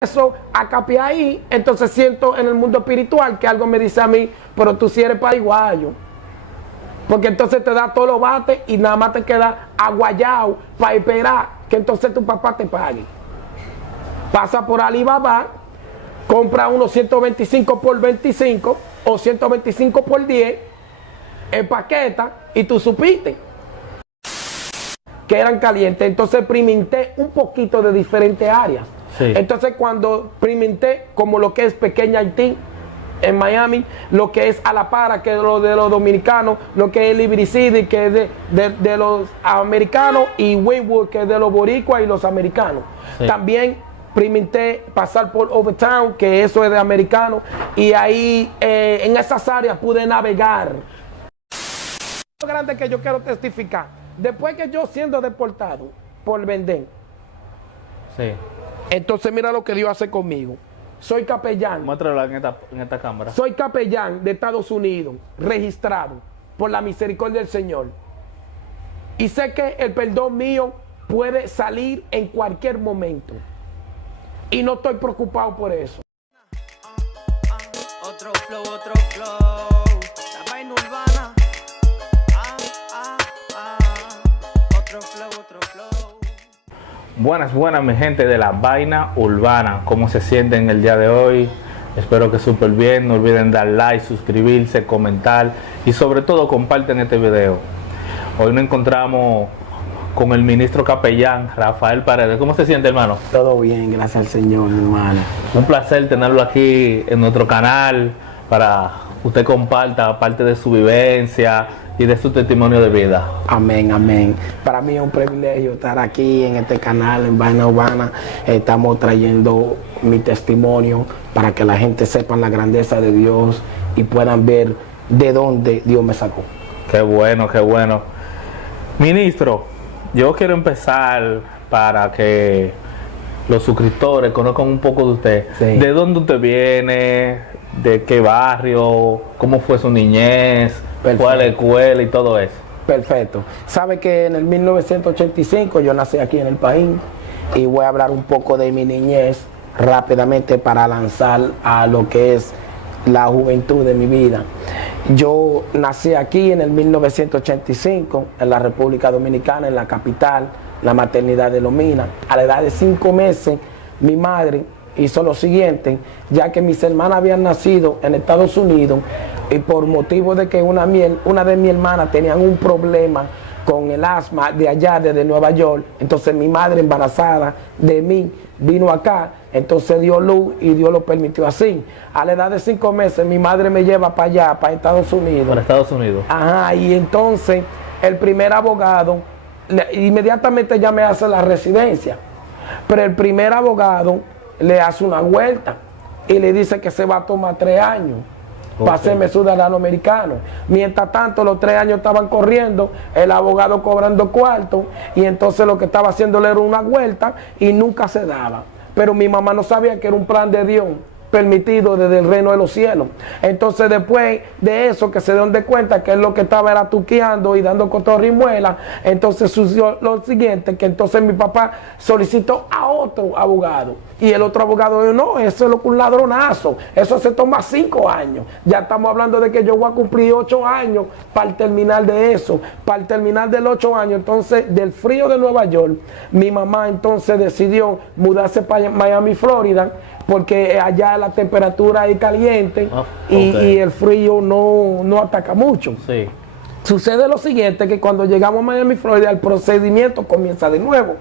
Eso a capiar ahí, entonces siento en el mundo espiritual que algo me dice a mí, pero tú sí eres paraguayo. Porque entonces te da todos los bates y nada más te queda aguayado para esperar que entonces tu papá te pague. Pasa por Alibaba, compra unos 125 por 25 o 125 por 10, empaqueta y tú supiste que eran calientes. Entonces experimenté un poquito de diferentes áreas. Sí. Entonces cuando experimenté como lo que es Pequeña Haití en Miami, lo que es Alapara, que es lo de los dominicanos, lo que es Liberty City, que es de los americanos, y Wynwood, que es de los boricuas y los americanos. Sí. También experimenté pasar por Overtown, que eso es de americanos, y ahí en esas áreas pude navegar. Lo grande que yo quiero testificar, después que yo siendo deportado por vender, Sí. entonces mira lo que Dios hace conmigo. Soy capellán. Muéstralo en esta cámara. Soy capellán de Estados Unidos, registrado por la misericordia del Señor. Y sé que el perdón mío puede salir en cualquier momento. Y no estoy preocupado por eso. Otro flow, la vaina urbana. Otro flow. Buenas, mi gente de la vaina urbana. ¿Cómo se sienten el día de hoy? Espero que súper bien. No olviden dar like, suscribirse, comentar y sobre todo comparten este video. Hoy nos encontramos con el ministro capellán Rafael Paredes. ¿Cómo se siente, hermano? Todo bien, gracias al Señor, hermano. Un placer tenerlo aquí en nuestro canal para usted comparta parte de su vivencia y de su testimonio de vida. Amén, amén. Para mí es un privilegio estar aquí en este canal, en Vaina Urbana. Estamos trayendo mi testimonio para que la gente sepa la grandeza de Dios y puedan ver de dónde Dios me sacó. Qué bueno, qué bueno. Ministro, yo quiero empezar para que los suscriptores conozcan un poco de usted. Sí. ¿De dónde usted viene? ¿De qué barrio? ¿Cómo fue su niñez? Perfecto. ¿Cuál escuela y todo eso? Perfecto. Sabe que en el 1985 yo nací aquí en el país y voy a hablar un poco de mi niñez rápidamente para lanzar a lo que es la juventud de mi vida. Yo nací aquí en el 1985 en la República Dominicana, en la capital, la maternidad de Lomina. A la edad de 5 meses, mi madre hizo lo siguiente, ya que mis hermanas habían nacido en Estados Unidos y por motivo de que una de mis hermanas tenían un problema con el asma de allá, desde Nueva York, entonces mi madre embarazada de mí vino acá, entonces dio luz y Dios lo permitió así. A la edad de 5 meses mi madre me lleva para allá, para Estados Unidos. Para Estados Unidos. Ajá, y entonces el primer abogado, inmediatamente ya me hace la residencia, pero el primer abogado le hace una vuelta y le dice que se va a tomar 3 años. Para hacerme ciudadano americano. Mientras tanto, los 3 años estaban corriendo, el abogado cobrando cuartos, y entonces lo que estaba haciendo era una vuelta y nunca se daba. Pero mi mamá no sabía que era un plan de Dios permitido desde el reino de los cielos. Entonces después de eso, que se dieron de cuenta que él lo que estaba era tuqueando y dando cotorrimuela, entonces sucedió lo siguiente, que entonces mi papá solicitó a otro abogado y el otro abogado dijo, no, eso es un ladronazo, eso se toma 5 años. Ya estamos hablando de que yo voy a cumplir 8 años para el terminal de eso, para el terminal del 8 años. Entonces del frío de Nueva York, mi mamá entonces decidió mudarse para Miami, Florida, porque allá la temperatura es caliente y el frío no ataca mucho. Sí. Sucede lo siguiente, que cuando llegamos a Miami, Florida, el procedimiento comienza de nuevo.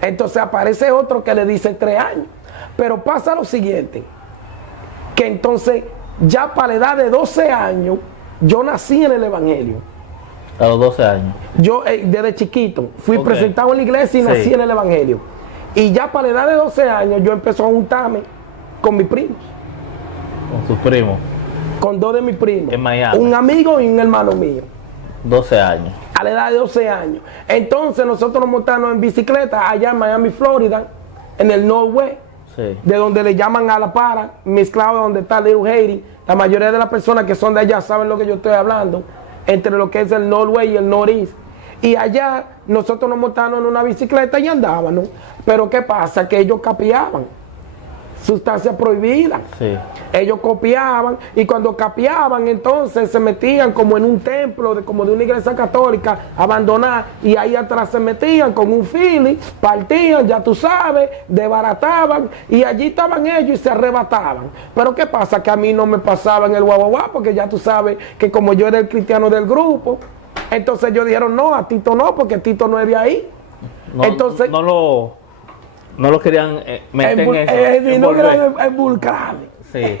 Entonces aparece otro que le dice 3 años. Pero pasa lo siguiente, que entonces ya para la edad de 12 años, yo nací en el Evangelio. A los 12 años. Yo desde chiquito fui presentado en la iglesia y nací en el Evangelio. Y ya para la edad de 12 años yo empecé a juntarme con mis primos. Con sus primos. Con 2 de mis primos. En Miami. Un amigo y un hermano mío. 12 años. A la edad de 12 años. Entonces nosotros nos montamos en bicicleta allá en Miami, Florida, en el Northwest, Sí. de donde le llaman a la para, mezclado donde está Little Haiti. La mayoría de las personas que son de allá saben lo que yo estoy hablando, entre lo que es el Northwest y el Northeast. Y allá nosotros nos montamos en una bicicleta y andábamos. Pero ¿qué pasa? Que ellos capiaban. sustancias prohibidas. Sí. Ellos copiaban y cuando copiaban entonces se metían como en un templo, como de una iglesia católica abandonada, y ahí atrás se metían con un fili, partían, ya tú sabes, desbarataban y allí estaban ellos y se arrebataban. Pero ¿qué pasa? Que a mí no me pasaban el guau, porque ya tú sabes que como yo era el cristiano del grupo, entonces ellos dijeron no, a Tito no, porque Tito no es de ahí. No, Entonces, no lo querían meter en eso. no querían involucrarme. Sí.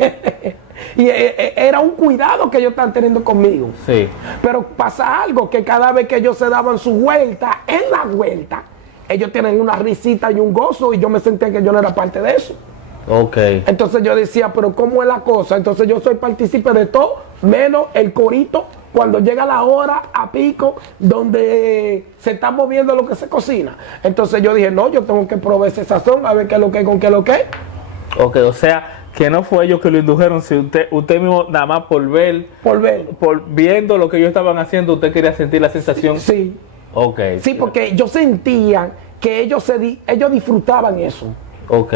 Y era un cuidado que ellos están teniendo conmigo. Sí. Pero pasa algo, que cada vez que ellos se daban su vuelta, en la vuelta, ellos tienen una risita y un gozo, y yo me sentía que yo no era parte de eso. Ok. Entonces yo decía, pero ¿cómo es la cosa? Entonces yo soy partícipe de todo, menos el corito, cuando llega la hora a pico, donde se está moviendo lo que se cocina. Entonces yo dije, no, yo tengo que probar ese sazón, a ver qué es lo que es, con qué es lo que es. Ok, o sea, que no fue ellos que lo indujeron, si usted mismo, nada más por viendo lo que ellos estaban haciendo, usted quería sentir la sensación. Sí. Ok. Sí, porque yo sentía que ellos disfrutaban eso. Ok.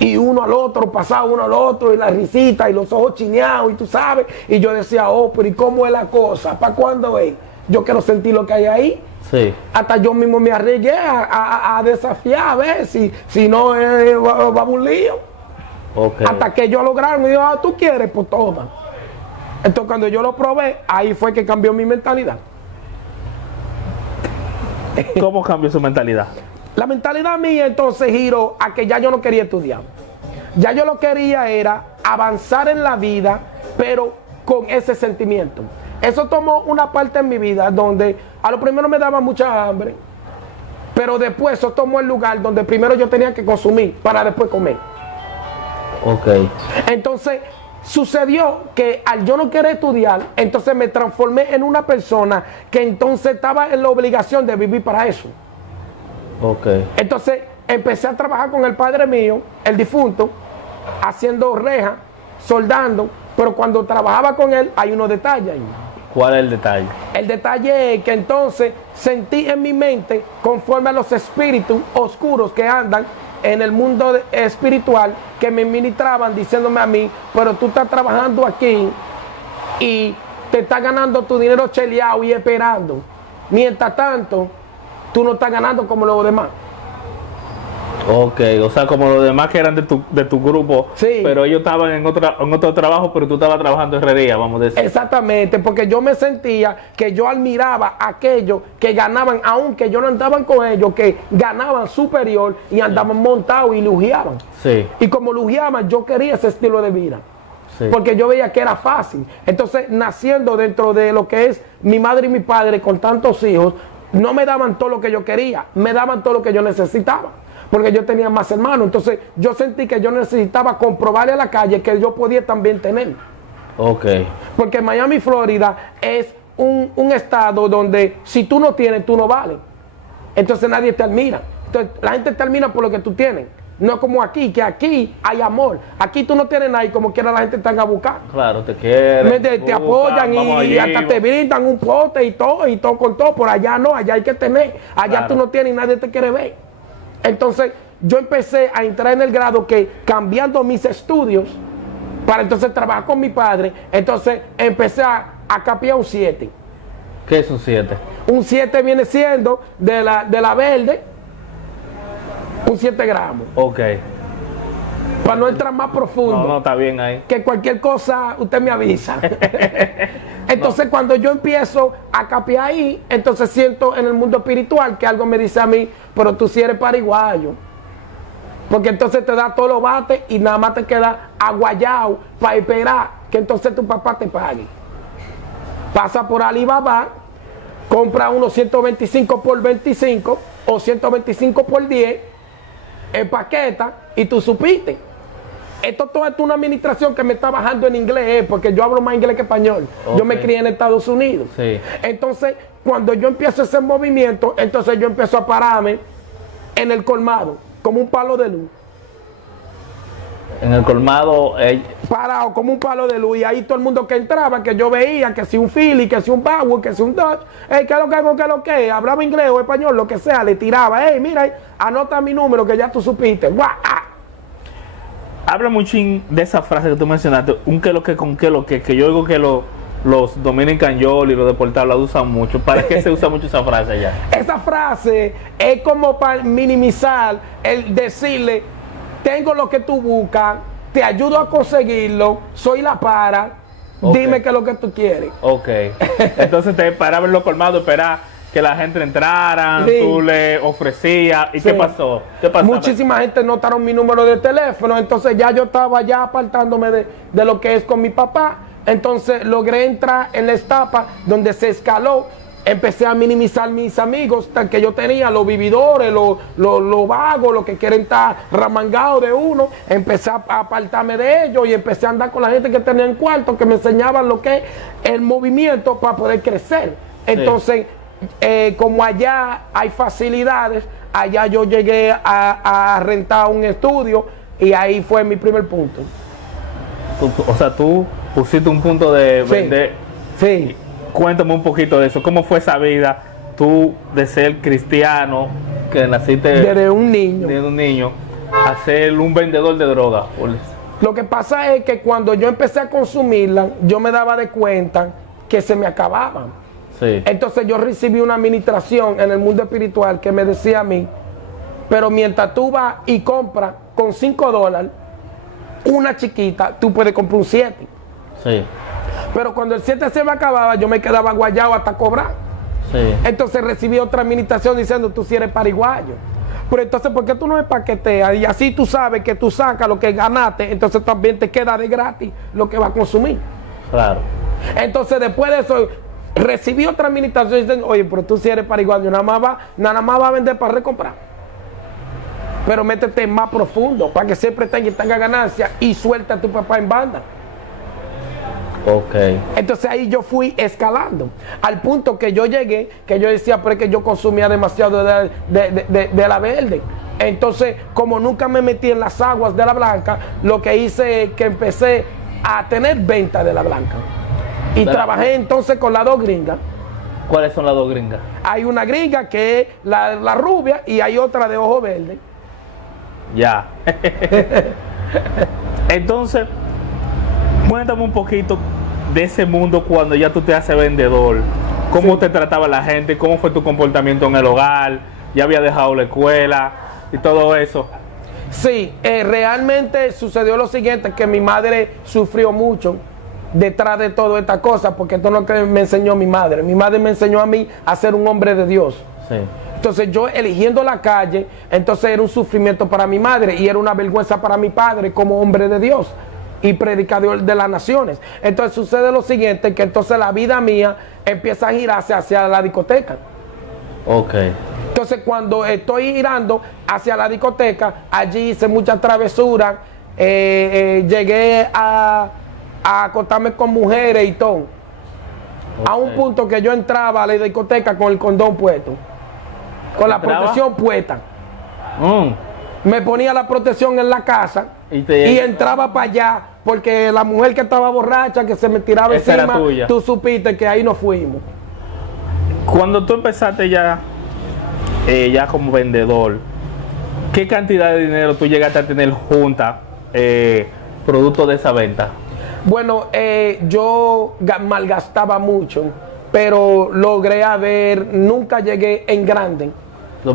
Y uno al otro, pasaba uno al otro, y la risita, y los ojos chineados, y tú sabes. Y yo decía, oh, pero ¿y cómo es la cosa? ¿Para cuándo es? Yo quiero sentir lo que hay ahí. Sí. Hasta yo mismo me arriesgué a desafiar, a ver si no va a un lío. Okay. Hasta que ellos lograron, me dijo, tú quieres, pues toma. Entonces cuando yo lo probé, ahí fue que cambió mi mentalidad. ¿Cómo cambió su mentalidad? La mentalidad mía entonces giró a que ya yo no quería estudiar. Ya yo lo quería era avanzar en la vida, pero con ese sentimiento. Eso tomó una parte en mi vida donde a lo primero me daba mucha hambre, pero después eso tomó el lugar donde primero yo tenía que consumir para después comer. Ok. Entonces sucedió que al yo no querer estudiar, entonces me transformé en una persona que entonces estaba en la obligación de vivir para eso. Ok. Entonces empecé a trabajar con el padre mío, el difunto, haciendo reja, soldando, pero cuando trabajaba con él hay unos detalles ahí. ¿Cuál es el detalle? El detalle es que entonces sentí en mi mente, conforme a los espíritus oscuros que andan en el mundo espiritual, que me ministraban diciéndome a mí, pero tú estás trabajando aquí y te estás ganando tu dinero cheleado y esperando. Mientras tanto, tú no estás ganando como los demás. Ok, o sea, como los demás que eran de tu grupo, sí, pero ellos estaban en otro trabajo, pero tú estabas trabajando en herrería, vamos a decir. Exactamente, porque yo me sentía que yo admiraba a aquellos que ganaban, aunque yo no andaba con ellos, que ganaban superior y andaban montados y lujeaban. Sí. Y como lujeaban, yo quería ese estilo de vida. Sí. Porque yo veía que era fácil. Entonces, naciendo dentro de lo que es mi madre y mi padre con tantos hijos, no me daban todo lo que yo quería, me daban todo lo que yo necesitaba. Porque yo tenía más hermanos. Entonces yo sentí que yo necesitaba comprobarle a la calle que yo podía también tener. Ok. Porque Miami, Florida es un estado donde si tú no tienes, tú no vales. Entonces nadie te admira. Entonces la gente te admira por lo que tú tienes. No como aquí, que aquí hay amor. Aquí tú no tienes nada y como quiera la gente te va a buscar. Claro, te quieren. Te apoyan y hasta te brindan un pote y todo con todo. Por allá no, allá hay que tener. Allá claro, tú no tienes y nadie te quiere ver. Entonces yo empecé a entrar en el grado que cambiando mis estudios para entonces trabajar con mi padre, entonces empecé a capiar un 7. ¿Qué es un 7? Un 7 viene siendo de la verde, un 7 gramos. Ok. Para no entrar más profundo. No, está bien ahí. Que cualquier cosa usted me avisa. Entonces cuando yo empiezo a capiar ahí, entonces siento en el mundo espiritual que algo me dice a mí, pero tú sí eres pariguayo. Porque entonces te da todos los bates y nada más te queda aguayado para esperar que entonces tu papá te pague. Pasa por Alibaba, compra unos 125 por 25 o 125 por 10, empaqueta y tú supiste. Esto todo es una administración que me está bajando en inglés, porque yo hablo más inglés que español. Okay. Yo me crié en Estados Unidos. Sí. Entonces, cuando yo empiezo ese movimiento, entonces yo empiezo a pararme en el colmado, como un palo de luz. En el colmado... Parado como un palo de luz. Y ahí todo el mundo que entraba, que yo veía, que si un Philly, que si un Bauer, que si un Dodge, ¿qué es lo que hago, qué es lo que? Hablaba inglés o español, lo que sea, le tiraba, mira, anota mi número que ya tú supiste. ¡Guau! Habla mucho de esa frase que tú mencionaste, un que lo que con que lo que yo digo que los Dominican Yol y los deportados la usan mucho. ¿Para qué se usa mucho esa frase allá? Esa frase es como para minimizar el decirle, tengo lo que tú buscas, te ayudo a conseguirlo, soy la para, dime qué es lo que tú quieres. Ok. Entonces te paraba en los colmados, esperar que la gente entrara, Sí. tú le ofrecías. ¿Y Sí. qué pasó? ¿Qué pasó? Muchísima gente notaron mi número de teléfono, entonces ya yo estaba ya apartándome de lo que es con mi papá. Entonces logré entrar en la etapa donde se escaló. Empecé a minimizar mis amigos que yo tenía, los vividores, los vagos, los que quieren estar ramangados de uno. Empecé a apartarme de ellos y empecé a andar con la gente que tenía en cuarto, que me enseñaban lo que es el movimiento para poder crecer. Entonces, como allá hay facilidades, allá yo llegué a rentar un estudio y ahí fue mi primer punto. O sea, tú pusiste un punto de Sí. vender. Sí. Cuéntame un poquito de eso. ¿Cómo fue esa vida tú de ser cristiano, que naciste Desde un niño. de un niño, a ser un vendedor de drogas? Lo que pasa es que cuando yo empecé a consumirla, yo me daba de cuenta que se me acababan. Sí. Entonces yo recibí una administración en el mundo espiritual que me decía a mí, pero mientras tú vas y compras con $5, una chiquita, tú puedes comprar un 7. Sí. Pero cuando el 7 se me acababa, yo me quedaba guayado hasta cobrar. Sí. Entonces recibí otra administración diciendo, tú sí eres pariguayo. Pero entonces, ¿por qué tú no me paqueteas? Y así tú sabes que tú sacas lo que ganaste, entonces también te queda de gratis lo que vas a consumir. Claro. Entonces, después de eso, recibí otra administración diciendo, oye, pero tú sí eres pariguayo, nada más va a vender para recomprar. Pero métete más profundo para que siempre tenga ganancia y suelta a tu papá en banda. Ok. Entonces ahí yo fui escalando al punto que yo llegué, que yo decía, pero es que yo consumía demasiado de la verde. Entonces, como nunca me metí en las aguas de la blanca, lo que hice es que empecé a tener venta de la blanca. Y trabajé entonces con las dos gringas. ¿Cuáles son las dos gringas? Hay una gringa que es la rubia y hay otra de ojo verde. Ya. Entonces, cuéntame un poquito de ese mundo cuando ya tú te haces vendedor. ¿Cómo te trataba la gente? ¿Cómo fue tu comportamiento en el hogar? ¿Ya había dejado la escuela y todo eso? Sí, realmente sucedió lo siguiente, que mi madre sufrió mucho detrás de toda esta cosa, porque esto es lo que me enseñó mi madre. Mi madre me enseñó a mí a ser un hombre de Dios. Sí. Entonces yo eligiendo la calle, entonces era un sufrimiento para mi madre y era una vergüenza para mi padre como hombre de Dios y predicador de las naciones. Entonces sucede lo siguiente, que entonces la vida mía empieza a girarse hacia la discoteca. Ok. Entonces cuando estoy girando hacia la discoteca, allí hice muchas travesuras, llegué a acostarme con mujeres y todo. A un punto que yo entraba a la discoteca con el condón puesto, con la ¿Entraba? protección puesta. Me ponía la protección en la casa y entraba para allá, porque la mujer que estaba borracha, que se me tiraba Esa era encima, tuya. tú supiste que ahí nos fuimos. Cuando tú empezaste ya como vendedor, ¿qué cantidad de dinero tú llegaste a tener junta producto de esa venta? Bueno, yo malgastaba mucho, pero logré nunca llegué en grande.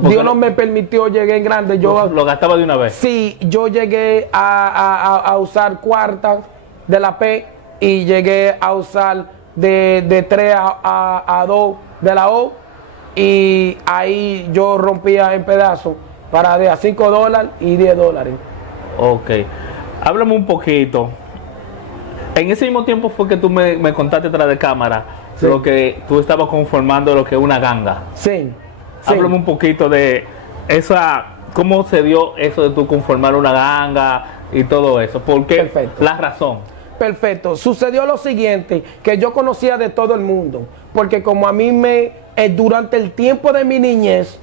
Dios no me permitió llegar en grande. Yo ¿Lo gastaba de una vez? Sí, yo llegué a usar cuartas de la P y llegué a usar de 3 a 2 de la O, y ahí yo rompía en pedazos para de a $5 y $10. Ok. Háblame un poquito. En ese mismo tiempo fue que tú me contaste tras de cámara, Sí. lo que tú estabas conformando lo que es una ganga. Sí. Háblame un poquito de cómo se dio eso de tú conformar una ganga y todo eso. ¿Por qué? Perfecto. La razón. Perfecto. Sucedió lo siguiente, que yo conocía de todo el mundo, porque como a mí durante el tiempo de mi niñez,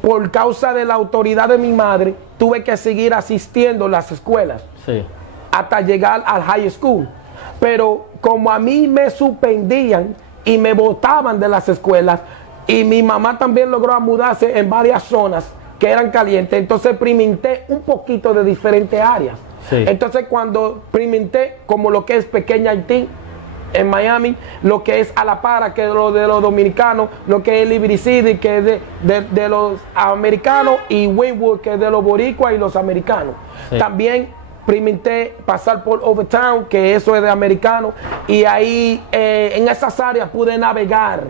por causa de la autoridad de mi madre, tuve que seguir asistiendo a las escuelas. Sí. Hasta llegar al high school. Pero como a mí me suspendían y me botaban de las escuelas, y mi mamá también logró mudarse en varias zonas que eran calientes, entonces experimenté un poquito de diferentes áreas. Sí. Entonces cuando experimenté como lo que es Pequeña Haití en Miami, lo que es Alapara, que es lo de los dominicanos, lo que es Liberty City, que es de los americanos, y Wynwood, que es de los boricuas y los americanos. Sí. También experimenté pasar por Overtown, que eso es de americanos, y ahí en esas áreas pude navegar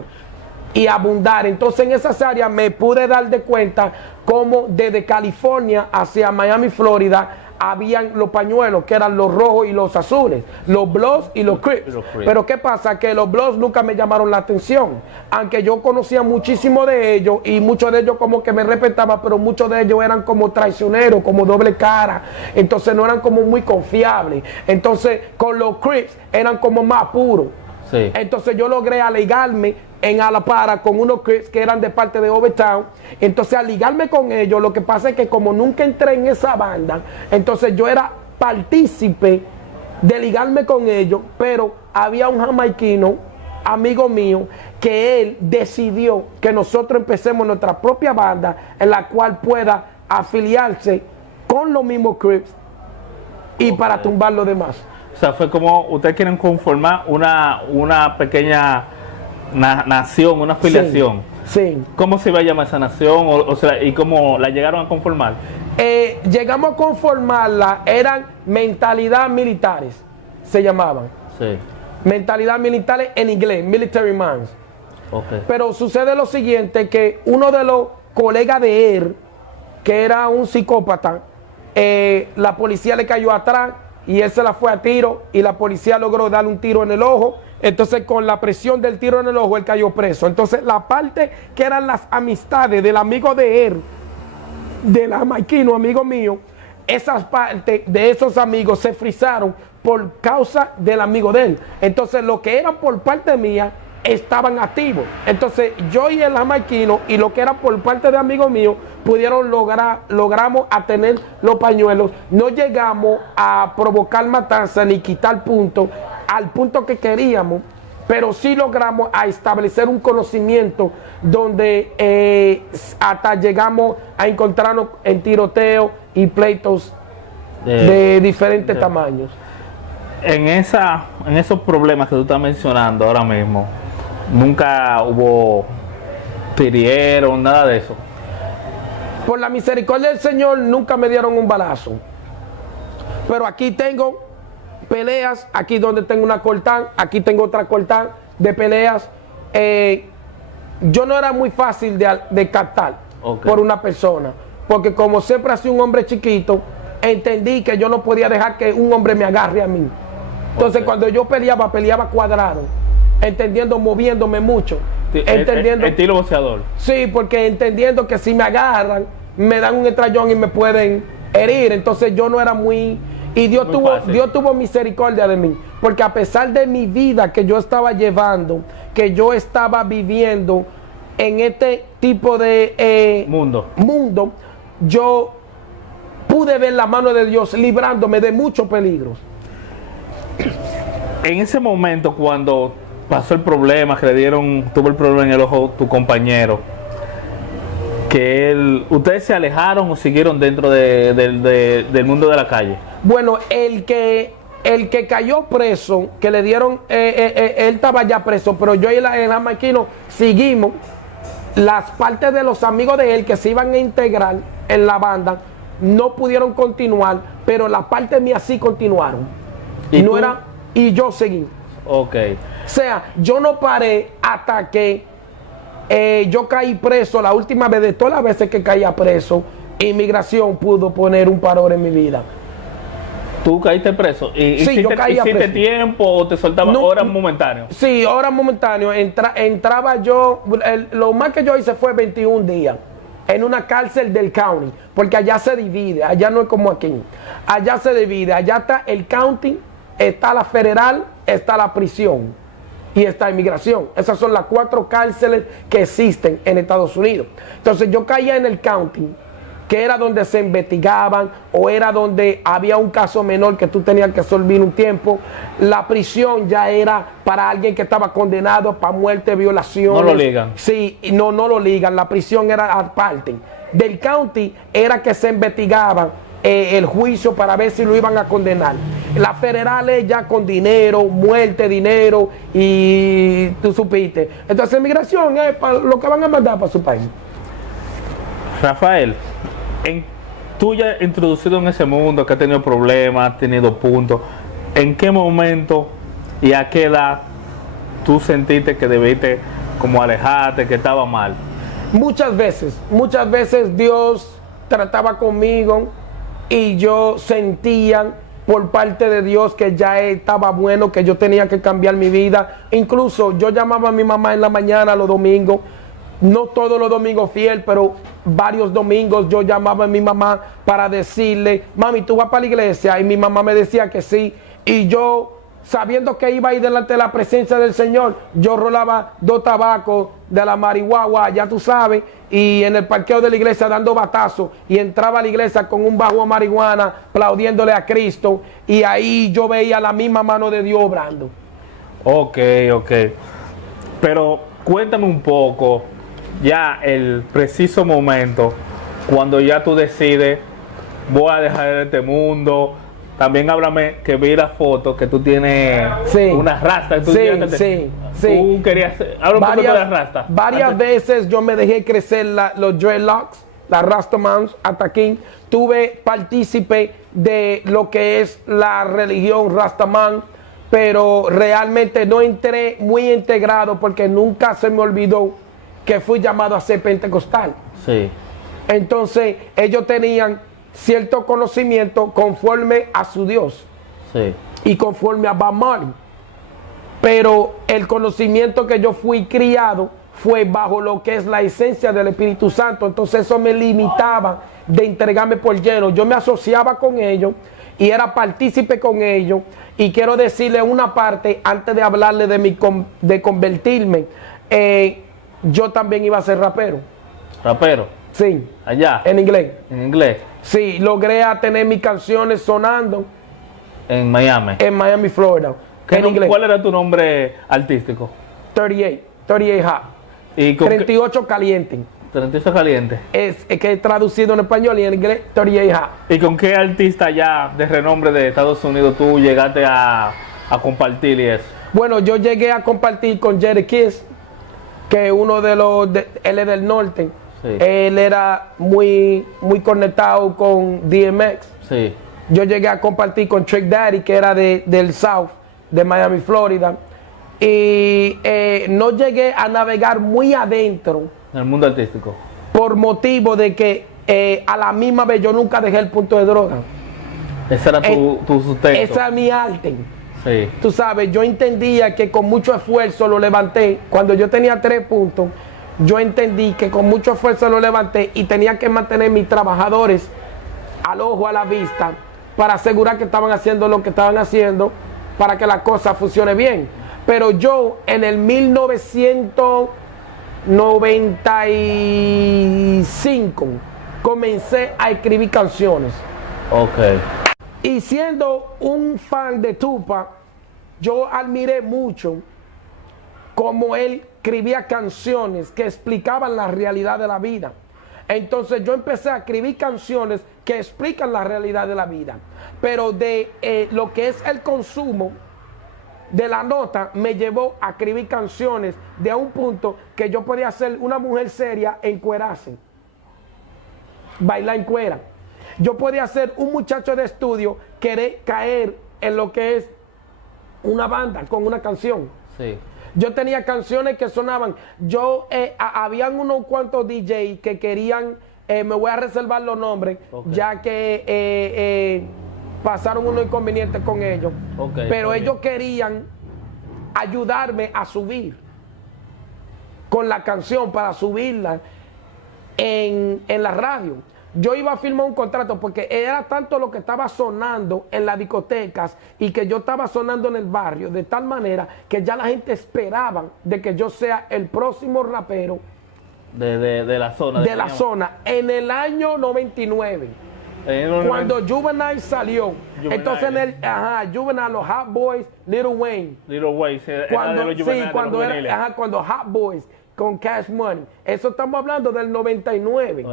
y abundar. Entonces en esas áreas me pude dar de cuenta cómo desde California hacia Miami, Florida, habían los pañuelos que eran los rojos y los azules, los Bloods y los Crips. Pero ¿qué pasa? Que los Bloods nunca me llamaron la atención, aunque yo conocía muchísimo de ellos y muchos de ellos como que me respetaban, pero muchos de ellos eran como traicioneros, como doble cara, entonces no eran como muy confiables. Entonces con los Crips eran como más puros. Sí. Entonces yo logré alegarme en Alapara con unos Crips que eran de parte de Overtown. Entonces al ligarme con ellos, lo que pasa es que como nunca entré en esa banda, entonces yo era partícipe de ligarme con ellos, pero había un jamaiquino, amigo mío, que él decidió que nosotros empecemos nuestra propia banda en la cual pueda afiliarse con los mismos Crips y para tumbar los demás. O sea, fue como ustedes quieren conformar una pequeña nación, una afiliación. Sí. ¿Cómo se iba a llamar esa nación? O sea, ¿y cómo la llegaron a conformar? Llegamos a conformarla, eran mentalidad militares, se llamaban. Sí. Mentalidad militares en inglés, military minds. Okay. Pero sucede lo siguiente, que uno de los colegas de él, que era un psicópata, la policía le cayó atrás y él se la fue a tiro y la policía logró darle un tiro en el ojo. Entonces con la presión del tiro en el ojo él cayó preso. Entonces la parte que eran las amistades del amigo de él, del jamaiquino amigo mío, esas partes de esos amigos se frizaron por causa del amigo de él. Entonces lo que eran por parte mía estaban activos. Entonces yo y el jamaiquino y lo que era por parte de amigos míos pudieron logramos a tener los pañuelos. No llegamos a provocar matanza ni quitar puntos al punto que queríamos, pero sí logramos a establecer un conocimiento donde hasta llegamos a encontrarnos en tiroteo y pleitos de diferentes tamaños. En esos problemas que tú estás mencionando ahora mismo, nunca hubo tirieron, nada de eso. Por la misericordia del Señor nunca me dieron un balazo, pero aquí tengo peleas, aquí donde tengo una cortán, aquí tengo otra cortán de peleas. Yo no era muy fácil de captar por una persona, porque como siempre ha sido un hombre chiquito, entendí que yo no podía dejar que un hombre me agarre a mí. Entonces cuando yo peleaba cuadrado, entendiendo, moviéndome mucho, entendiendo. Estilo boxeador. Sí, porque entendiendo que si me agarran, me dan un estrellón y me pueden herir. Entonces yo no era muy... Y Dios tuvo misericordia de mí, porque a pesar de mi vida que yo estaba llevando, que yo estaba viviendo en este tipo de mundo, yo pude ver la mano de Dios librándome de muchos peligros. En ese momento, cuando pasó el problema, que tuvo el problema en el ojo tu compañero, ¿ustedes se alejaron o siguieron dentro del mundo de la calle? Bueno, el que cayó preso, que le dieron, él estaba ya preso, pero yo y el jamaiquino seguimos. Las partes de los amigos de él que se iban a integrar en la banda no pudieron continuar, pero la parte mía sí continuaron. Y yo seguí. Ok. O sea, yo no paré hasta que yo caí preso. La última vez de todas las veces que caía preso, inmigración pudo poner un parón en mi vida. ¿Tú caíste preso? Sí, yo caía preso. ¿Hiciste tiempo o te soltaban horas momentáneas? Sí, horas momentáneas. Entraba yo, lo más que yo hice fue 21 días en una cárcel del county, porque allá se divide, allá no es como aquí. Allá se divide, allá está el county, está la federal, está la prisión y está inmigración. Esas son las 4 cárceles que existen en Estados Unidos. Entonces yo caía en el county, que era donde se investigaban o era donde había un caso menor que tú tenías que resolver un tiempo. La prisión ya era para alguien que estaba condenado para muerte, violación. No lo ligan. Sí, no lo ligan. La prisión era aparte. Del county era que se investigaban el juicio para ver si lo iban a condenar. La federal es ya con dinero, muerte, dinero, y tú supiste. Entonces migración es para lo que van a mandar para su país. Rafael, tú ya introducido en ese mundo, que has tenido problemas, has tenido puntos, ¿en qué momento y a qué edad tú sentiste que debiste como alejarte, que estaba mal? Muchas veces Dios trataba conmigo y yo sentía por parte de Dios que ya estaba bueno, que yo tenía que cambiar mi vida. Incluso yo llamaba a mi mamá en la mañana los domingos, no todos los domingos fiel, pero varios domingos yo llamaba a mi mamá para decirle, mami, ¿tú vas para la iglesia? Y mi mamá me decía que sí, y yo, sabiendo que iba a ir delante de la presencia del Señor, yo rolaba 2 tabacos de la marihuana, ya tú sabes, y en el parqueo de la iglesia dando batazos, y entraba a la iglesia con un bajo de marihuana, aplaudiéndole a Cristo, y ahí yo veía la misma mano de Dios obrando. Ok. Pero cuéntame un poco, ya el preciso momento, cuando ya tú decides, voy a dejar este mundo. También háblame, que vi la foto que tú tienes, sí, una rasta. Sí. Tú querías, habla un poco de la rasta. Varias veces yo me dejé crecer los dreadlocks, la Rastamans, hasta aquí. Tuve partícipe de lo que es la religión Rastaman, pero realmente no entré muy integrado porque nunca se me olvidó que fui llamado a ser pentecostal. Sí. Entonces ellos tenían cierto conocimiento conforme a su Dios, sí, y conforme a Bob Marley, pero el conocimiento que yo fui criado fue bajo lo que es la esencia del Espíritu Santo. Entonces eso me limitaba de entregarme por lleno. Yo me asociaba con ellos y era partícipe con ellos, y quiero decirle una parte antes de hablarle de convertirme. Yo también iba a ser rapero. Sí. Allá. En inglés. En inglés. Sí, logré a tener mis canciones sonando. En Miami. En Miami, Florida. En inglés. ¿Cuál era tu nombre artístico? 38 Hot. ¿Y 38 Caliente. 38 Caliente. Es que he traducido en español y en inglés 38 Hot. ¿Y con qué artista ya de renombre de Estados Unidos tú llegaste a compartir y eso? Bueno, yo llegué a compartir con Jerry Kiss, que uno de los, él es del norte. Sí. Él era muy conectado con DMX. Sí. Yo llegué a compartir con Trick Daddy, que era del South, de Miami, Florida. Y no llegué a navegar muy adentro. En el mundo artístico. Por motivo de que a la misma vez yo nunca dejé el punto de droga. Ese era tu sustento. Esa es mi arte. Sí. Tú sabes, yo entendía que con mucho esfuerzo lo levanté. Cuando yo tenía 3 puntos, yo entendí que con mucho esfuerzo lo levanté y tenía que mantener mis trabajadores al ojo, a la vista, para asegurar que estaban haciendo lo que estaban haciendo, para que la cosa funcione bien. Pero yo en el 1995 comencé a escribir canciones. Ok. Y siendo un fan de Tupac, yo admiré mucho cómo él escribía canciones que explicaban la realidad de la vida. Entonces yo empecé a escribir canciones que explican la realidad de la vida, pero de lo que es el consumo de la nota me llevó a escribir canciones de a un punto que yo podía ser una mujer seria encuerarse, bailar en cuera. Yo podía ser un muchacho de estudio querer caer en lo que es una banda con una canción. Sí. Yo tenía canciones que sonaban. Habían unos cuantos DJ que querían, me voy a reservar los nombres, okay, ya que pasaron unos inconvenientes con ellos. Okay, pero ellos querían ayudarme a subir con la canción para subirla en la radio. Yo iba a firmar un contrato porque era tanto lo que estaba sonando en las discotecas y que yo estaba sonando en el barrio, de tal manera que ya la gente esperaba de que yo sea el próximo rapero de la zona. De la zona. En el año 99, cuando Juvenile salió, entonces en Juvenile, los Hot Boys, Lil Wayne. Cuando Hot Boys con Cash Money. Eso estamos hablando del 99.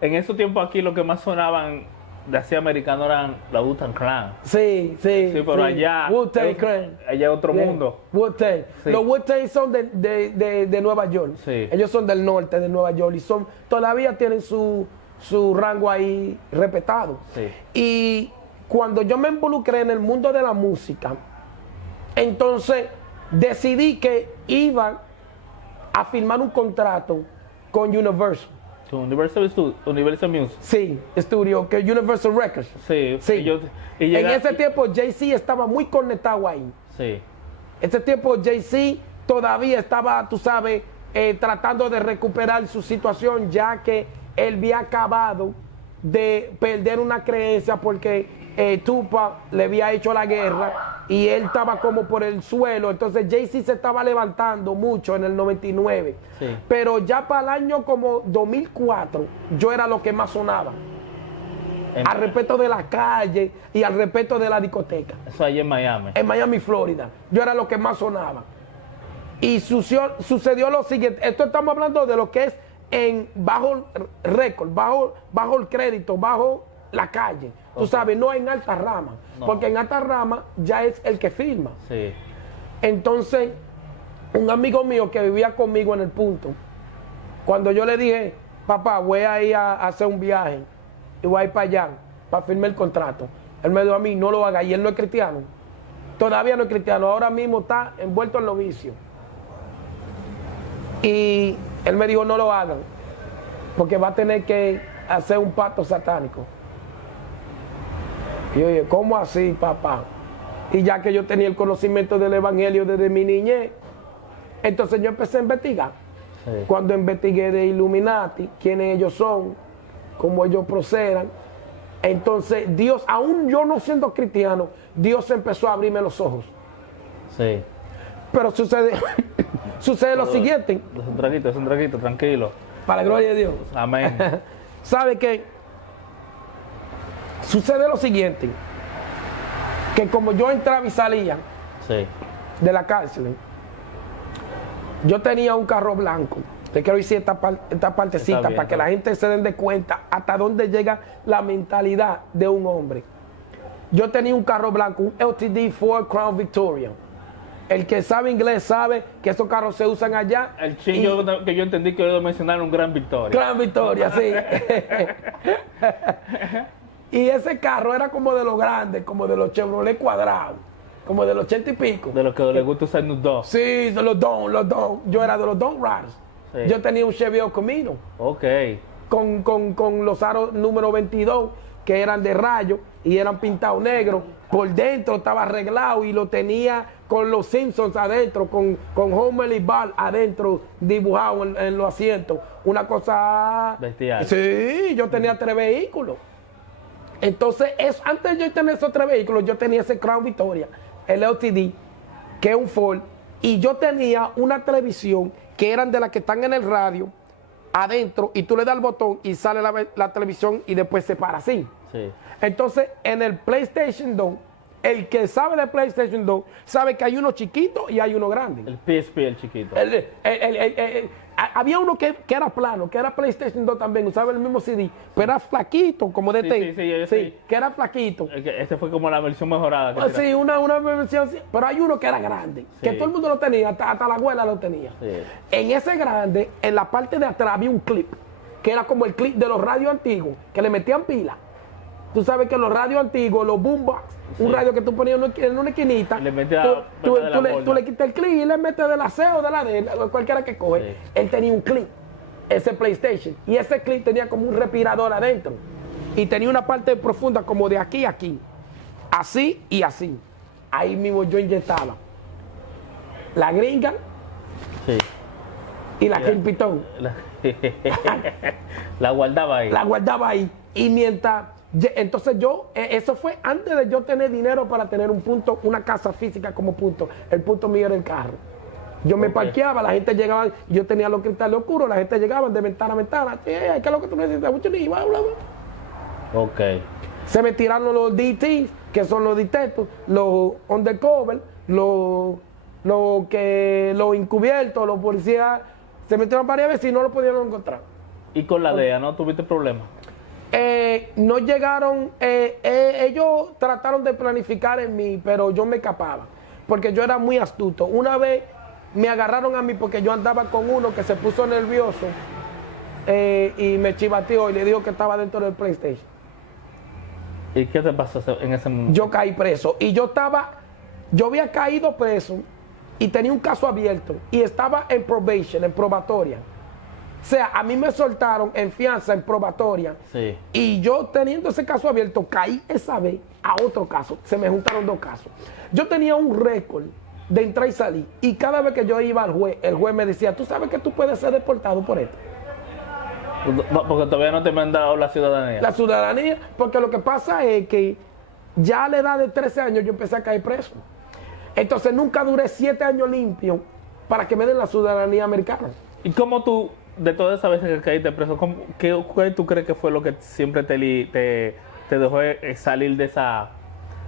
En ese tiempo aquí lo que más sonaban de así americano eran la Wu-Tang Clan. Sí, sí. Sí, pero allá Wu-Tang Clan. allá es otro Yeah. mundo. Wu-Tang. Sí. Los Wu-Tang son de Nueva York. Sí. Ellos son del norte de Nueva York y todavía tienen su rango ahí respetado. Sí. Y cuando yo me involucré en el mundo de la música, entonces decidí que iba a firmar un contrato con Universal. So, Universal Music. Sí, estudio, que Universal Records. Sí. Sí. Y En llega- ese tiempo Jay-Z estaba muy conectado ahí. Sí. Ese tiempo Jay-Z todavía estaba, tú sabes, tratando de recuperar su situación, ya que él había acabado de perder una creencia porque Tupac le había hecho la guerra y él estaba como por el suelo. Entonces Jay-Z se estaba levantando mucho en el 99. Sí. Pero ya para el año como 2004, yo era lo que más sonaba. En- Al respeto de la calle y al respeto de la discoteca. Eso allá en Miami. En Miami, Florida. Yo era lo que más sonaba. Y sucedió lo siguiente. Esto estamos hablando de lo que es en bajo récord, bajo el crédito, bajo la calle. Tú sabes, no en alta rama. No. Porque en alta rama ya es el que firma. Sí. Entonces, un amigo mío que vivía conmigo en el punto, cuando yo le dije, papá, voy a ir a hacer un viaje y voy a ir para allá para firmar el contrato, él me dijo a mí, no lo haga, y él no es cristiano. Todavía no es cristiano, ahora mismo está envuelto en los vicios. Y él me dijo, no lo hagan, porque va a tener que hacer un pacto satánico. Y yo dije, ¿cómo así, papá? Y ya que yo tenía el conocimiento del evangelio desde mi niñez, entonces yo empecé a investigar. Sí. Cuando investigué de Illuminati, quiénes ellos son, cómo ellos procedan, entonces Dios, aún yo no siendo cristiano, Dios empezó a abrirme los ojos. Sí. Pero sucede lo siguiente, Es un traguito, tranquilo. para la gloria de Dios. Amén. ¿Sabe qué? Sucede lo siguiente, que como yo entraba y salía Sí. de la cárcel, yo tenía un carro blanco. Te quiero decir esta partecita Está bien, para que la gente se den de cuenta hasta dónde llega la mentalidad de un hombre. Yo tenía un carro blanco, un LTD Ford Crown Victoria. El que sabe inglés sabe que esos carros se usan allá. El chingo que yo entendí que yo mencionar un gran victoria. Crown Victoria, sí. Y ese carro era como de los grandes, como de los Chevrolet cuadrados, como de los 80 y pico. De lo que le gusta usar Snoop Dogg. Sí, de los Don. Yo era de los Don Riders. Sí. Yo tenía un Chevy El Camino Ok. con los aros número 22 que eran de rayo y eran pintados negros. Por dentro estaba arreglado y lo tenía con los Simpsons adentro, con Homer y Bart adentro dibujado en los asientos. Una cosa... Bestial. Sí, yo tenía 3 vehículos. Entonces, antes de yo tener esos 3 vehículos, yo tenía ese Crown Victoria, el LTD, que es un Ford, y yo tenía una televisión que eran de las que están en el radio, adentro, y tú le das el botón y sale la televisión y después se para así. Sí. Entonces, en el PlayStation 2, el que sabe de PlayStation 2, sabe que hay uno chiquito y hay uno grande. El PSP, el chiquito. Había uno que era plano, que era PlayStation 2 también, usaba el mismo CD, pero era flaquito, como de Sí, sí, sí. que era flaquito. Este fue como la versión mejorada. Que Sí, una versión así, pero hay uno que era grande, que Sí. todo el mundo lo tenía, hasta la abuela lo tenía. Sí. En ese grande, en la parte de atrás había un clip, que era como el clip de los radios antiguos, que le metían pila. Tú sabes que los radios antiguos, los boombox, un radio que tú ponías en una esquinita, Y le metías tú de la borda. tú le quitas el clip y le metes de la C o de la D, cualquiera que coge. Sí. Él tenía un clip, ese PlayStation, y ese clip tenía como un respirador adentro. Y tenía una parte profunda como de aquí a aquí, así y así. Ahí mismo yo inyectaba la gringa Sí. y la Ya. Pitón. La guardaba ahí. La guardaba ahí. Y mientras, entonces eso fue antes de yo tener dinero para tener un punto, una casa física como punto. El punto mío era el carro. Yo me Ok. parqueaba, la gente llegaba, yo tenía los cristales oscuros, la gente llegaba de ventana a ventana. ¿Qué es lo que tú necesitas? Mucho ni bla, bla, bla. Ok. Se me tiraron los DTs, que son los detectos, los undercover, los encubiertos, los policías. Se metieron varias veces y no lo pudieron encontrar. Y con la DEA, ¿no tuviste problemas? No llegaron, ellos trataron de planificar en mí, pero yo me escapaba, porque yo era muy astuto. Una vez me agarraron a mí porque yo andaba con uno que se puso nervioso y me chivateó y le dijo que estaba dentro del PlayStation. ¿Y qué te pasó en ese momento? Yo caí preso y yo había caído preso y tenía un caso abierto y estaba en probation, en probatoria. O sea, a mí me soltaron en fianza, en probatoria. Sí. Y yo teniendo ese caso abierto, caí esa vez a otro caso. Se me juntaron dos casos. Yo tenía un récord de entrar y salir. Y cada vez que yo iba al juez, el juez me decía, tú sabes que tú puedes ser deportado por esto. Porque todavía no te me han dado la ciudadanía. La ciudadanía, porque lo que pasa es que ya a la edad de 13 años yo empecé a caer preso. Entonces nunca duré 7 años limpio para que me den la ciudadanía americana. ¿Y cómo tú, de todas esas veces que caíste preso, qué tú crees que fue lo que siempre te dejó salir de esa...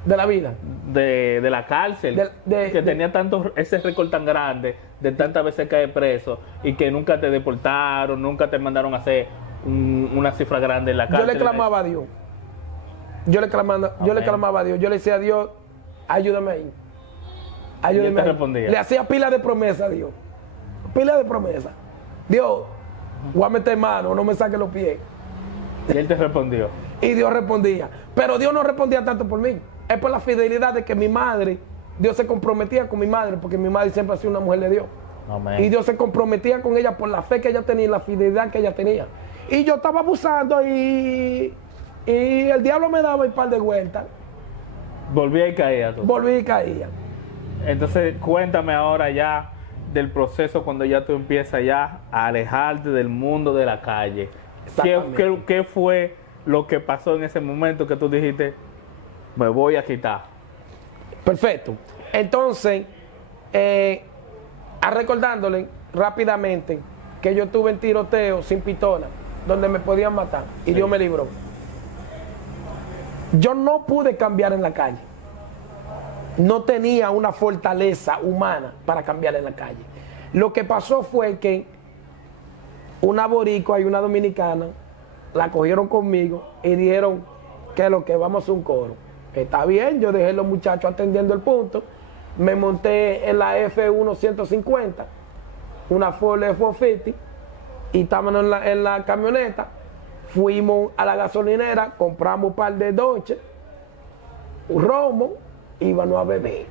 De la vida. De la cárcel? Que tenía ese récord tan grande de tantas veces caer preso y que nunca te deportaron, nunca te mandaron a hacer una cifra grande en la cárcel. Yo le clamaba a Dios. Yo le clamaba a Dios. Yo le decía a Dios, ayúdame ahí. Ayúdame. ¿Y él te respondía? Le hacía pila de promesa a Dios. Pila de promesa. Dios, voy a meter mano, no me saque los pies. Y él te respondió. Y Dios respondía. Pero Dios no respondía tanto por mí. Es por la fidelidad de que mi madre, Dios se comprometía con mi madre, porque mi madre siempre ha sido una mujer de Dios. Amén. Y Dios se comprometía con ella por la fe que ella tenía y la fidelidad que ella tenía. Y yo estaba abusando y el diablo me daba un par de vueltas. Volvía y caía tú. Volví y caía. Entonces, cuéntame ahora ya del proceso cuando ya tú empiezas ya a alejarte del mundo de la calle. ¿Qué fue lo que pasó en ese momento que tú dijiste, me voy a quitar? Perfecto. Entonces, recordándole rápidamente que yo estuve en tiroteo sin pistola, donde me podían matar, y Dios me libró. Yo no pude cambiar en la calle. No tenía una fortaleza humana para cambiar en la calle. Lo que pasó fue que una boricua y una dominicana la cogieron conmigo y dijeron que lo que vamos a hacer un coro. Está bien, yo dejé a los muchachos atendiendo el punto, me monté en la F1 una Ford F-150, y estábamos en la camioneta, fuimos a la gasolinera, compramos un par de doches, un romo, íbamos a beber.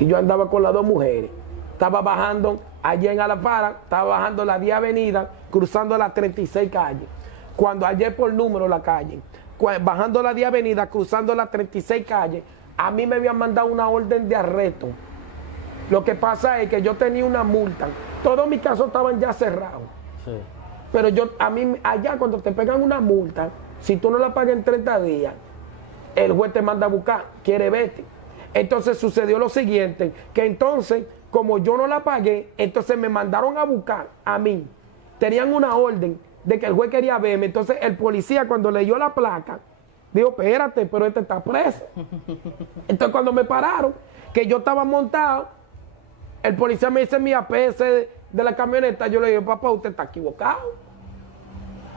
Y yo andaba con las dos mujeres. Estaba bajando allí en Alapara, estaba bajando la 10 Avenida, cruzando las 36 calles. Cuando hallé por número la calle, bajando la 10 Avenida, cruzando las 36 calles, a mí me habían mandado una orden de arresto. Lo que pasa es que yo tenía una multa. Todos mis casos estaban ya cerrados. Sí. Pero allá cuando te pegan una multa, si tú no la pagas en 30 días, el juez te manda a buscar, quiere verte. Entonces sucedió lo siguiente, que entonces, como yo no la pagué, entonces me mandaron a buscar a mí. Tenían una orden de que el juez quería verme. Entonces el policía, cuando leyó la placa, dijo, espérate, pero este está preso. Entonces cuando me pararon, que yo estaba montado, el policía me dice mi APS de la camioneta. Yo le dije, papá, usted está equivocado.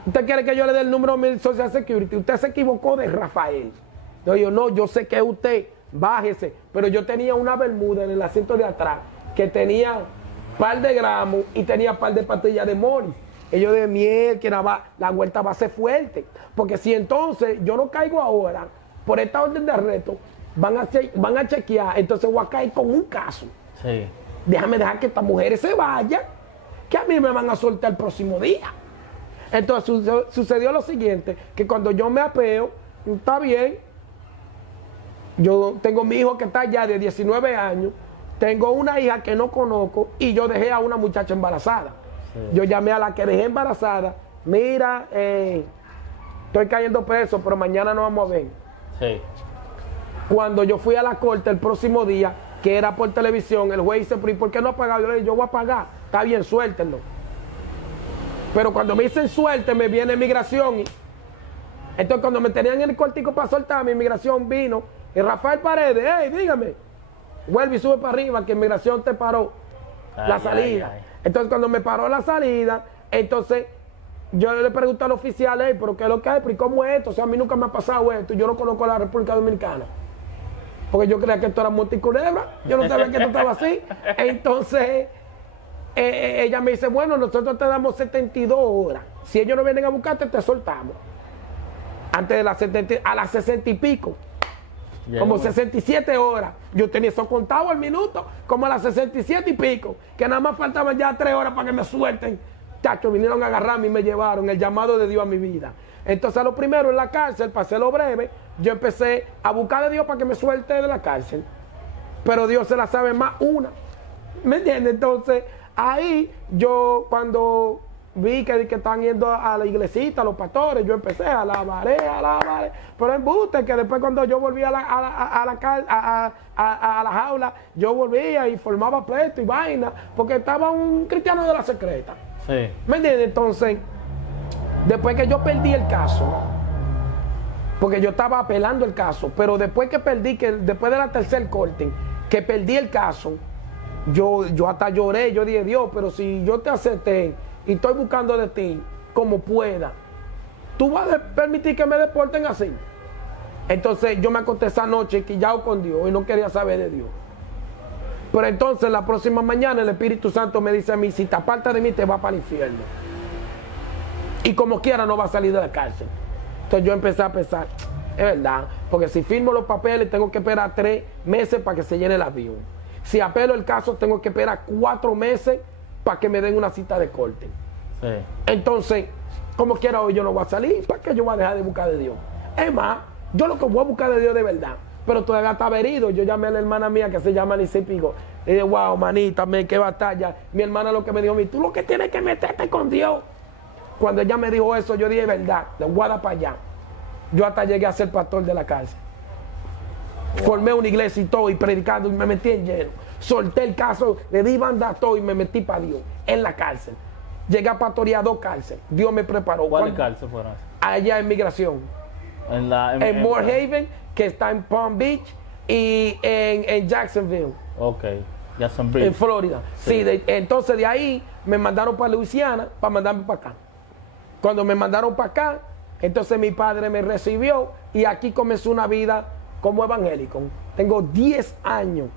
¿Usted quiere que yo le dé el número de mi Social Security? Usted se equivocó de Rafael. Yo, no, yo sé que es usted, bájese. Pero yo tenía una bermuda en el asiento de atrás que tenía par de gramos y tenía par de pastillas de Morris. Y yo de miel, que la vuelta va a ser fuerte. Porque si entonces yo no caigo ahora, por esta orden de arresto, van a chequear, entonces voy a caer con un caso. Sí. Déjame dejar que estas mujeres se vayan, que a mí me van a soltar el próximo día. Entonces sucedió lo siguiente, que cuando yo me apeo, está bien, yo tengo mi hijo que está allá de 19 años, tengo una hija que no conozco y yo dejé a una muchacha embarazada. Sí. Yo llamé a la que dejé embarazada, mira, estoy cayendo preso, pero mañana nos vamos a ver. Sí. Cuando yo fui a la corte el próximo día, que era por televisión, el juez dice, ¿por qué no ha pagado? Yo le dije, yo voy a pagar, está bien, suéltenlo. Pero cuando me dicen suerte, me viene migración. Entonces cuando me tenían en el cortico para soltarme, inmigración vino, y Rafael Paredes, hey, dígame, vuelve y sube para arriba, que inmigración te paró la salida. Entonces cuando me paró la salida, entonces yo le pregunté al oficial, pero ¿qué es lo que hay? ¿Pero cómo es esto? O sea, a mí nunca me ha pasado esto. Yo no conozco la República Dominicana. Porque yo creía que esto era multiculebra. Yo no sabía que esto estaba así. Entonces, ella me dice, bueno, nosotros te damos 72 horas. Si ellos no vienen a buscarte, te soltamos. Antes de las 70, a las 60 y pico. Como 67 horas. Yo tenía eso contado al minuto, como a las 67 y pico. Que nada más faltaban ya 3 horas para que me suelten. Chacho, vinieron a agarrarme y me llevaron el llamado de Dios a mi vida. Entonces, a lo primero en la cárcel, para hacerlo breve, yo empecé a buscar a Dios para que me suelte de la cárcel. Pero Dios se la sabe más una. ¿Me entiendes? Entonces, ahí yo cuando vi que estaban yendo a la iglesita, a los pastores, yo empecé a alabar. Pero embuste, que después cuando yo volví a la jaula, yo volvía y formaba pleito y vaina, porque estaba un cristiano de la secreta. Sí. ¿Me entiendes? Entonces, después que yo perdí el caso, porque yo estaba apelando el caso, pero después que perdí, que después de la tercer corte, que perdí el caso, yo hasta lloré, yo dije, Dios, pero si yo te acepté y estoy buscando de ti como pueda, ¿tú vas a permitir que me deporten así? Entonces yo me acosté esa noche quillado con Dios y no quería saber de Dios. Pero entonces la próxima mañana el Espíritu Santo me dice a mí, si te apartas de mí te vas para el infierno. Y como quiera no va a salir de la cárcel. Entonces yo empecé a pensar, es verdad, porque si firmo los papeles tengo que esperar 3 meses para que se llene el avión. Si apelo el caso tengo que esperar 4 meses para que me den una cita de corte. Sí. Entonces, como quiera hoy yo no voy a salir, ¿para qué yo voy a dejar de buscar de Dios? Es más, yo lo que voy a buscar de Dios de verdad, pero todavía estaba herido. Yo llamé a la hermana mía que se llama Alice Pigo. Le dije, wow, manita, qué batalla. Mi hermana lo que me dijo a mí, tú lo que tienes que meterte con Dios. Cuando ella me dijo eso, yo dije, verdad, de Guada para allá. Yo hasta llegué a ser pastor de la cárcel. Wow. Formé una iglesia y todo, y predicando, y me metí en lleno. Solté el caso, le di banda a todo y me metí para Dios, en la cárcel. Llegué a pastorear 2 cárceles. Dios me preparó. ¿Cuál cárcel fueron? Allá en migración. En Moorhaven, que está en Palm Beach, y en Jacksonville. Ok, Jacksonville. En Florida. Sí, entonces de ahí me mandaron para Luisiana para mandarme para acá. Cuando me mandaron para acá, entonces mi padre me recibió y aquí comenzó una vida como evangélico. Tengo 10 años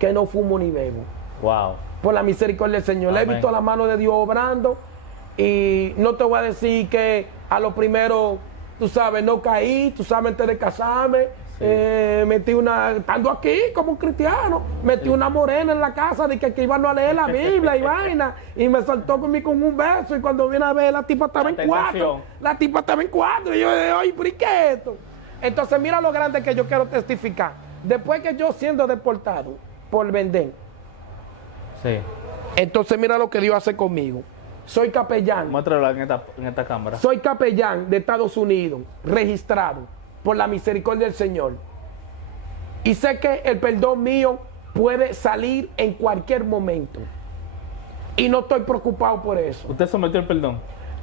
que no fumo ni bebo. Wow. Por la misericordia del Señor. Le he visto la mano de Dios obrando y no te voy a decir que a lo primero, tú sabes, no caí, tú sabes, antes de casarme, sí. Metí estando aquí como un cristiano, metí una morena en la casa de que iban a leer la Biblia y vaina, y me saltó conmigo con un beso, y cuando vine a ver, la tipa estaba en 4. La tipa estaba en 4, y yo dije, oye, ¿por qué es esto? Entonces mira lo grande que yo quiero testificar. Después que yo siendo deportado por vender, sí. Entonces mira lo que Dios hace conmigo. Soy capellán. Muéstralo en esta cámara. Soy capellán de Estados Unidos, registrado por la misericordia del Señor. Y sé que el perdón mío puede salir en cualquier momento. Y no estoy preocupado por eso. ¿Usted sometió el perdón?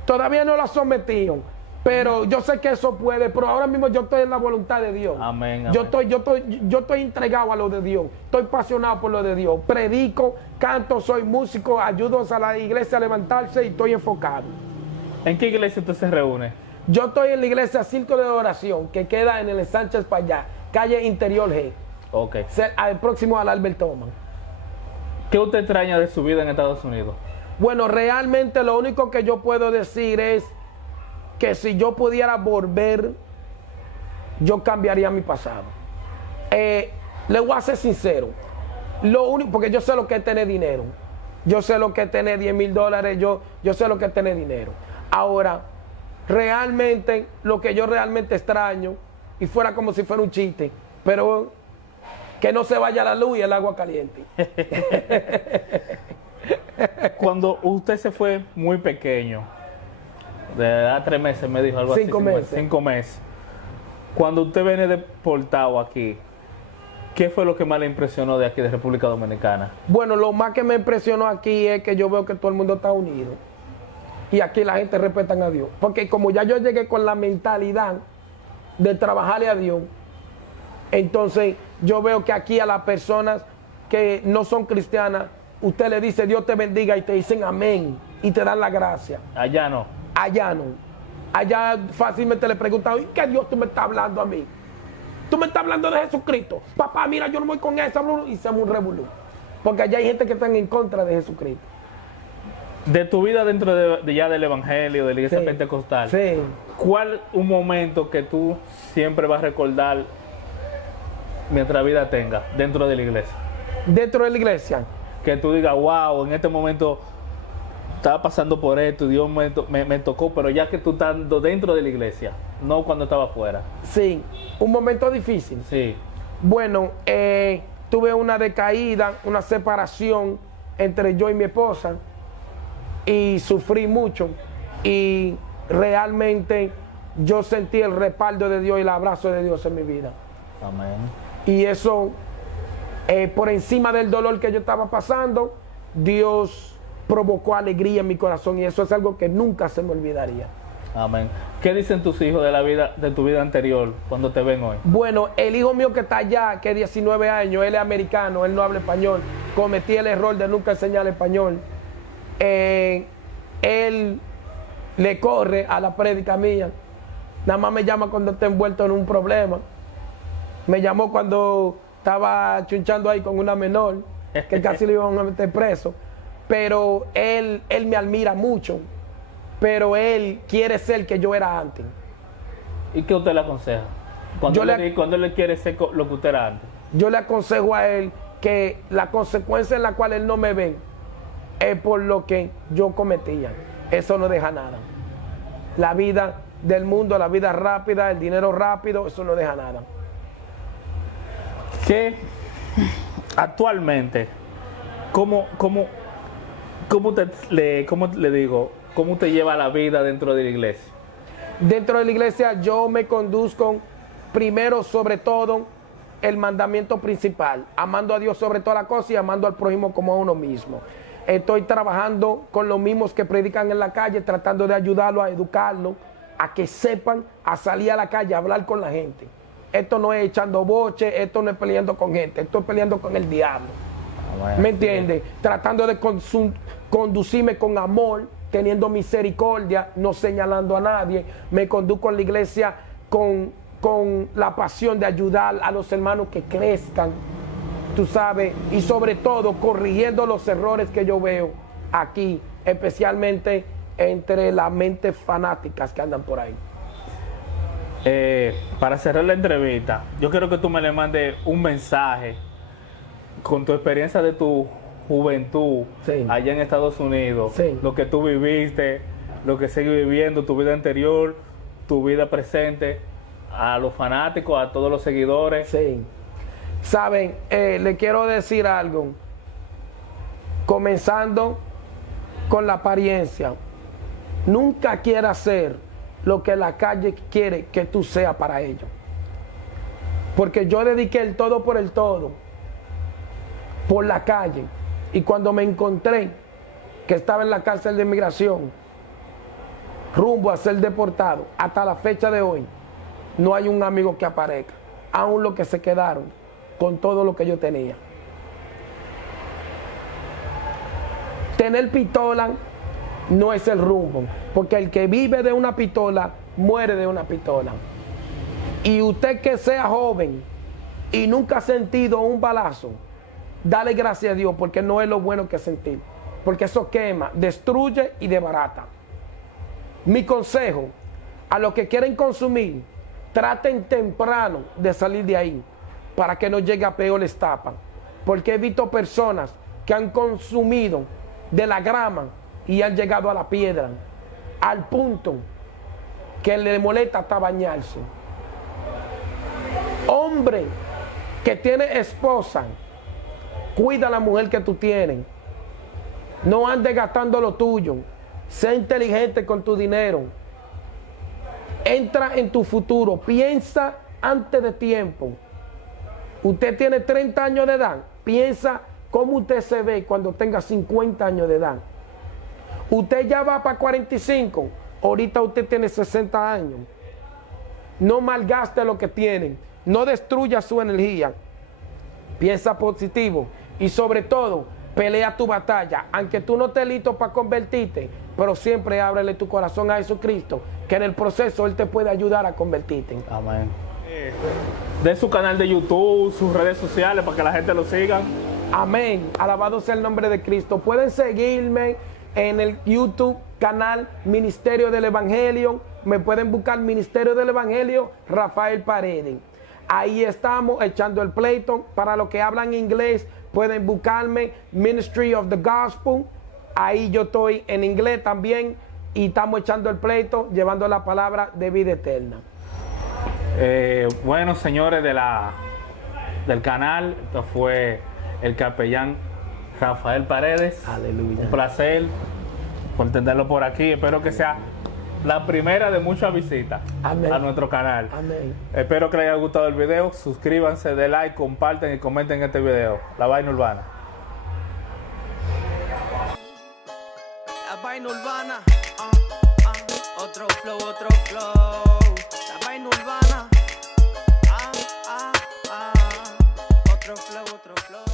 Todavía no lo ha sometido. Pero yo sé que eso puede, pero ahora mismo yo estoy en la voluntad de Dios. Amén, amén. Yo estoy entregado a lo de Dios. Estoy apasionado por lo de Dios. Predico, canto, soy músico, ayudo a la iglesia a levantarse y estoy enfocado. ¿En qué iglesia usted se reúne? Yo estoy en la iglesia Círculo de Oración, que queda en el Sánchez Payá, calle Interior G. Ok. Próximo al Albert Thomas. ¿Qué usted extraña de su vida en Estados Unidos? Bueno, realmente lo único que yo puedo decir es que si yo pudiera volver, yo cambiaría mi pasado. Le voy a ser sincero. Lo único, porque yo sé lo que es tener dinero. Yo sé lo que es tener $10,000. Yo sé lo que es tener dinero. Ahora, realmente, lo que yo realmente extraño, y fuera como si fuera un chiste, pero que no se vaya la luz y el agua caliente. Cuando usted se fue muy pequeño, de edad 3 meses, me dijo algo 5 así. meses. 5 meses. Cuando usted viene deportado aquí, ¿qué fue lo que más le impresionó de aquí, de República Dominicana? Bueno, lo más que me impresionó aquí es que yo veo que todo el mundo está unido. Y aquí la gente respeta a Dios. Porque como ya yo llegué con la mentalidad de trabajarle a Dios, entonces yo veo que aquí a las personas que no son cristianas, usted le dice Dios te bendiga y te dicen amén y te dan la gracia. Allá no. Allá no. Allá fácilmente le preguntan, ¿y qué Dios tú me estás hablando a mí? Tú me estás hablando de Jesucristo. Papá, mira, yo no voy con eso. Y se un revolú. Porque allá hay gente que está en contra de Jesucristo. De tu vida dentro de ya del evangelio, de la iglesia Sí. pentecostal, Sí. ¿cuál un momento que tú siempre vas a recordar mientras vida tenga dentro de la iglesia? Dentro de la iglesia. Que tú digas, wow, en este momento estaba pasando por esto, Dios me tocó, pero ya que tú estás dentro de la iglesia, no cuando estaba afuera. Sí. Un momento difícil. Sí. Bueno, tuve una decaída, una separación entre yo y mi esposa y sufrí mucho y realmente yo sentí el respaldo de Dios y el abrazo de Dios en mi vida. Amén. Y eso, por encima del dolor que yo estaba pasando, Dios provocó alegría en mi corazón y eso es algo que nunca se me olvidaría. Amén. ¿Qué dicen tus hijos de la vida, de tu vida anterior, cuando te ven hoy? Bueno, el hijo mío que está allá, que es 19 años, él es americano, él no habla español. Cometí el error de nunca enseñar español. Él le corre a la prédica mía. Nada más me llama cuando está envuelto en un problema. Me llamó cuando estaba chunchando ahí con una menor, que casi le iban a meter preso. Pero él me admira mucho. Pero él quiere ser que yo era antes. ¿Y qué usted le aconseja? Cuando él le quiere ser lo que usted era antes. Yo le aconsejo a él que la consecuencia en la cual él no me ve es por lo que yo cometía. Eso no deja nada. La vida del mundo, la vida rápida, el dinero rápido, eso no deja nada. Que actualmente, ¿cómo te lleva la vida dentro de la iglesia? Dentro de la iglesia yo me conduzco primero, sobre todo, el mandamiento principal, amando a Dios sobre toda la cosa y amando al prójimo como a uno mismo. Estoy trabajando con los mismos que predican en la calle, tratando de ayudarlos, a educarlos, a que sepan a salir a la calle, a hablar con la gente. Esto no es echando boche, esto no es peleando con gente, esto es peleando con el diablo. ¿Me entiendes? Tratando de conducirme con amor, teniendo misericordia, no señalando a nadie. Me conduzco en la iglesia con la pasión de ayudar a los hermanos que crezcan, tú sabes, y sobre todo corrigiendo los errores que yo veo aquí, especialmente entre las mentes fanáticas que andan por ahí. Para cerrar la entrevista, yo quiero que tú me le mandes un mensaje con tu experiencia de tu juventud, sí, allá en Estados Unidos, sí, lo que tú viviste, lo que sigues viviendo, tu vida anterior, tu vida presente, a los fanáticos, a todos los seguidores. Sí. Saben, le quiero decir algo, comenzando con la apariencia. Nunca quieras ser lo que la calle quiere que tú seas para ellos. Porque yo dediqué el todo por el todo, por la calle. Y cuando me encontré que estaba en la cárcel de inmigración, rumbo a ser deportado, hasta la fecha de hoy, no hay un amigo que aparezca, aún los que se quedaron con todo lo que yo tenía. Tener pistola no es el rumbo, porque el que vive de una pistola, muere de una pistola. Y usted que sea joven y nunca ha sentido un balazo, dale gracias a Dios, porque no es lo bueno que sentir, porque eso quema, destruye y desbarata. Mi consejo a los que quieren consumir, traten temprano de salir de ahí para que no llegue a peor etapa, porque he visto personas que han consumido de la grama y han llegado a la piedra, al punto que le molesta hasta bañarse. Hombre que tiene esposa, cuida a la mujer que tú tienes, no andes gastando lo tuyo, sé inteligente con tu dinero, entra en tu futuro, piensa antes de tiempo. Usted tiene 30 años de edad, piensa cómo usted se ve cuando tenga 50 años de edad. Usted ya va para 45, ahorita usted tiene 60 años. No malgaste lo que tienen, no destruya su energía, piensa positivo y sobre todo, pelea tu batalla. Aunque tú no estés listo para convertirte, pero siempre ábrele tu corazón a Jesucristo, que en el proceso Él te puede ayudar a convertirte. Amén. De su canal de YouTube, sus redes sociales, para que la gente lo siga. Amén. Alabado sea el nombre de Cristo. Pueden seguirme en el YouTube canal Ministerio del Evangelio. Me pueden buscar Ministerio del Evangelio Rafael Paredes. Ahí estamos echando el pleito. Para los que hablan inglés, pueden buscarme Ministry of the Gospel. Ahí yo estoy en inglés también. Y estamos echando el pleito, llevando la palabra de vida eterna. Bueno, señores del canal, esto fue el capellán Rafael Paredes. Aleluya. Un placer por tenerlo por aquí. Espero que sea la primera de muchas visitas. Amén. A nuestro canal. Amén. Espero que les haya gustado el video. Suscríbanse, den like, comparten y comenten este video. La Vaina Urbana. La vaina urbana, otro flow, otro flow. La vaina urbana, otro flow, otro flow.